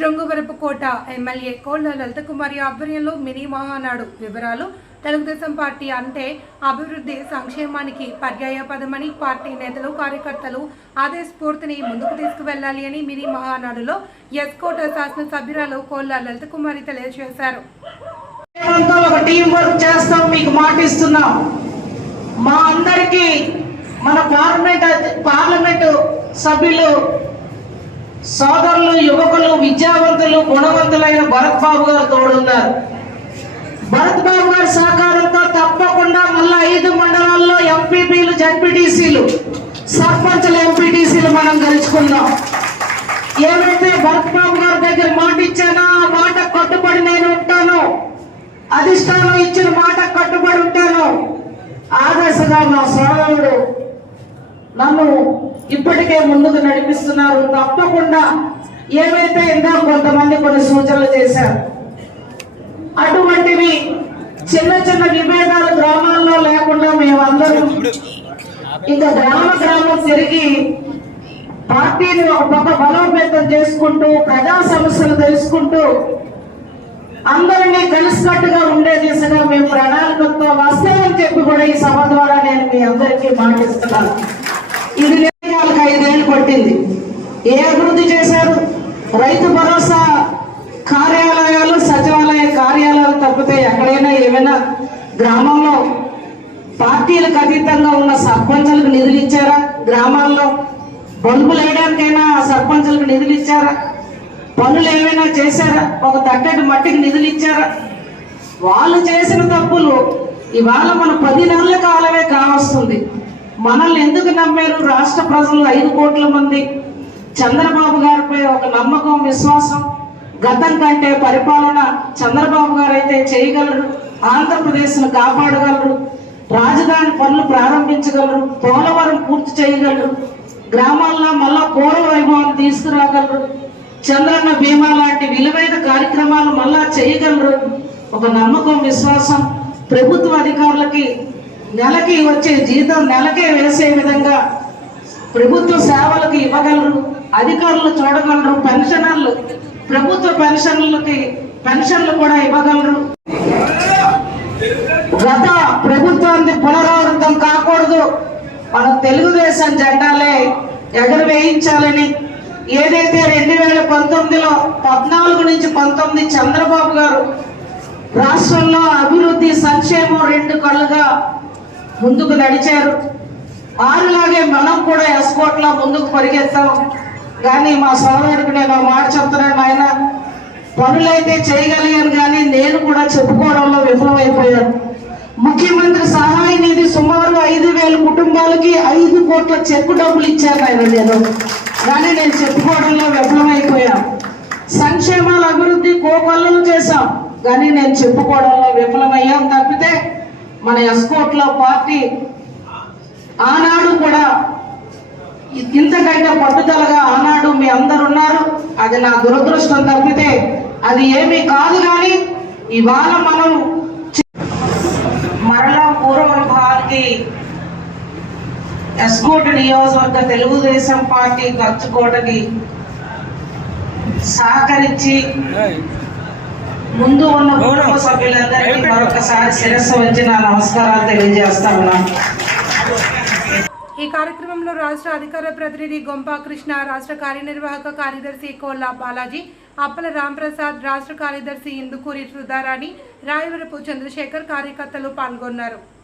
శృంగువరపుకోట MLA కోళ్ళ లలితకుమారి ఆధ్వర్యంలో mini Mahanadu. వివరాలు తెలుగుదేశం పార్టీ అంటే అభివృద్ధి సంక్షేమానికి పర్యాయ పదమని పార్టీ నేతలు కార్యకర్తలు అదే స్ఫూర్తిని ముందుకు తీసుకువెళ్ళాలి అని మినీ మహానాడులో ఎస్కోట శాసనసభ్యురాలు కోళ్ళ లలితకుమారి తెలియజేశారు. మా అందరికి మన పార్లమెంట్ పార్లమెంట్ సభ్యులు సోదరులు యువకులు విద్యావంతులు గుణవంతులైన భరత్ బాబు గారు తోడున్నారు. భరత్ బాబు గారి సహకారంతో తప్పకుండా మళ్ళా ఐదు మండలాల్లో ఎంపీపీలు జడ్పీటీసీలు సర్పంచులు ఎంపీటీసీలు మనం గెలుచుకుందాం. ఏమైతే భరత్ బాబు గారి దగ్గర మాట ఇచ్చానో ఆ మాట కట్టుబడి నేను ఉంటాను. అధిష్టానం ఇచ్చిన మాట కట్టుబడి ఉంటాను. ఆదర్శగా నా సోదరుడు. నన్ను ఇప్పటికే ముందుకు నడిపిస్తున్నారు. తప్పకుండా ఏవైతే ఇందా కొంతమంది కొన్ని సూచనలు చేశారు అటువంటివి చిన్న చిన్న విభేదాలు గ్రామాల్లో లేకుండా మేమందరం ఇంకా గ్రామ గ్రామం తిరిగి పార్టీని ఒక పక్క బలోపేతం చేసుకుంటూ ప్రజా సమస్యలు తెలుసుకుంటూ అందరినీ కలిసికట్టుగా ఉండే దిశగా మేము ప్రణాళికతో వస్తామని చెప్పి కూడా ఈ సభ ద్వారా నేను మీ అందరికీ మాటిస్తున్నాను. ఇది వాళ్ళకి ఐదేళ్ళు పట్టింది. ఏ అభివృద్ధి చేశారు? రైతు భరోసా కార్యాలయాలు సచివాలయ కార్యాలయాలు తప్పితే ఎక్కడైనా ఏమైనా గ్రామంలో పార్టీలకు అతీతంగా ఉన్న సర్పంచులకు నిధులు ఇచ్చారా? గ్రామాల్లో బల్బులు వేయడానికైనా సర్పంచులకు నిధులు ఇచ్చారా? పనులు ఏమైనా చేశారా? ఒక తట్టటి మట్టికి నిధులు ఇచ్చారా? వాళ్ళు చేసిన తప్పులు ఇవాళ మన పది నెలల కాలమే కావస్తుంది. మనల్ని ఎందుకు నమ్మారు? రాష్ట్ర ప్రజలు ఐదు కోట్ల మంది. చంద్రబాబు గారిపై ఒక నమ్మకం విశ్వాసం గతం కంటే పరిపాలన చంద్రబాబు గారు అయితే చేయగలరు ఆంధ్రప్రదేశ్ను కాపాడగలరు రాజధాని పనులు ప్రారంభించగలరు పోలవరం పూర్తి చేయగలరు గ్రామాల్లో మళ్ళా పూర్వ వైభవాన్ని తీసుకురాగలరు చంద్రన్న బీమా లాంటి విలువైన కార్యక్రమాలు మళ్ళా చేయగలరు. ఒక నమ్మకం విశ్వాసం ప్రభుత్వ అధికారులకి నెలకి వచ్చే జీతం నెలకే వేసే విధంగా ప్రభుత్వ సేవలకు ఇవ్వగలరు అధికారులు చూడగలరు పెన్షనర్లు ప్రభుత్వ పెన్షన్లకి పెన్షన్లు కూడా ఇవ్వగలరు. గత ప్రభుత్వాన్ని పునరావృతం కాకూడదు. మన తెలుగుదేశం జెండాలే ఎగరు వేయించాలని ఏదైతే రెండు వేల పంతొమ్మిదిలో పద్నాలుగు నుంచి పంతొమ్మిది చంద్రబాబు గారు రాష్ట్రంలో అభివృద్ధి సంక్షేమం రెండు కళ్ళుగా ముందుకు నడిచారు. ఆరులాగే మనం కూడా ఎస్కోట్లా ముందుకు పరిగెత్తాం. కానీ మా సోదరుడికి నేను మాట చెప్తున్నాను ఆయన పనులైతే చేయగలిగాను కానీ నేను కూడా చెప్పుకోవడంలో విఫలమైపోయాను. ముఖ్యమంత్రి సహాయ నిధి సుమారు ఐదు వేల కుటుంబాలకి ఐదు కోట్ల చెక్కు డబ్బులు ఇచ్చాను ఆయన నేను. కానీ నేను చెప్పుకోవడంలో విఫలమైపోయాను సంక్షేమాల అభివృద్ధి కోకొల్లలు చేశాం కానీ నేను చెప్పుకోవడంలో విఫలమయ్యాం. తప్పితే మన ఎస్కోట్లో పార్టీ ఆనాడు కూడా ఇంతకంటే పట్టుదలగా ఆనాడు మీ అందరు ఉన్నారు అది నా దురదృష్టం తప్పితే అది ఏమీ కాదు కానీ ఇవాళ మనం మరలా పూర్వ విభాగానికి ఎస్కోట నియోజకవర్గ తెలుగుదేశం పార్టీ గచ్చుకోటకి సహకరించి ముందు ఉన్న కుటుంబ సభ్యులందరికీ మరొకసారి శిరస్సు వచ్చి నా నమస్కారాలు తెలియజేస్తా ఉన్నాను ఈ కార్యక్రమంలో రాష్ట్ర అధికార ప్రతినిధి గొంపా కృష్ణ రాష్ట్ర కార్యనిర్వాహక కార్యదర్శి కోల్లా బాలాజీ అప్పల రాంప్రసాద్ రాష్ట్ర కార్యదర్శి ఇందుకూరి సుధారాణి రాయవరపు చంద్రశేఖర్ కార్యకర్తలు పాల్గొన్నారు.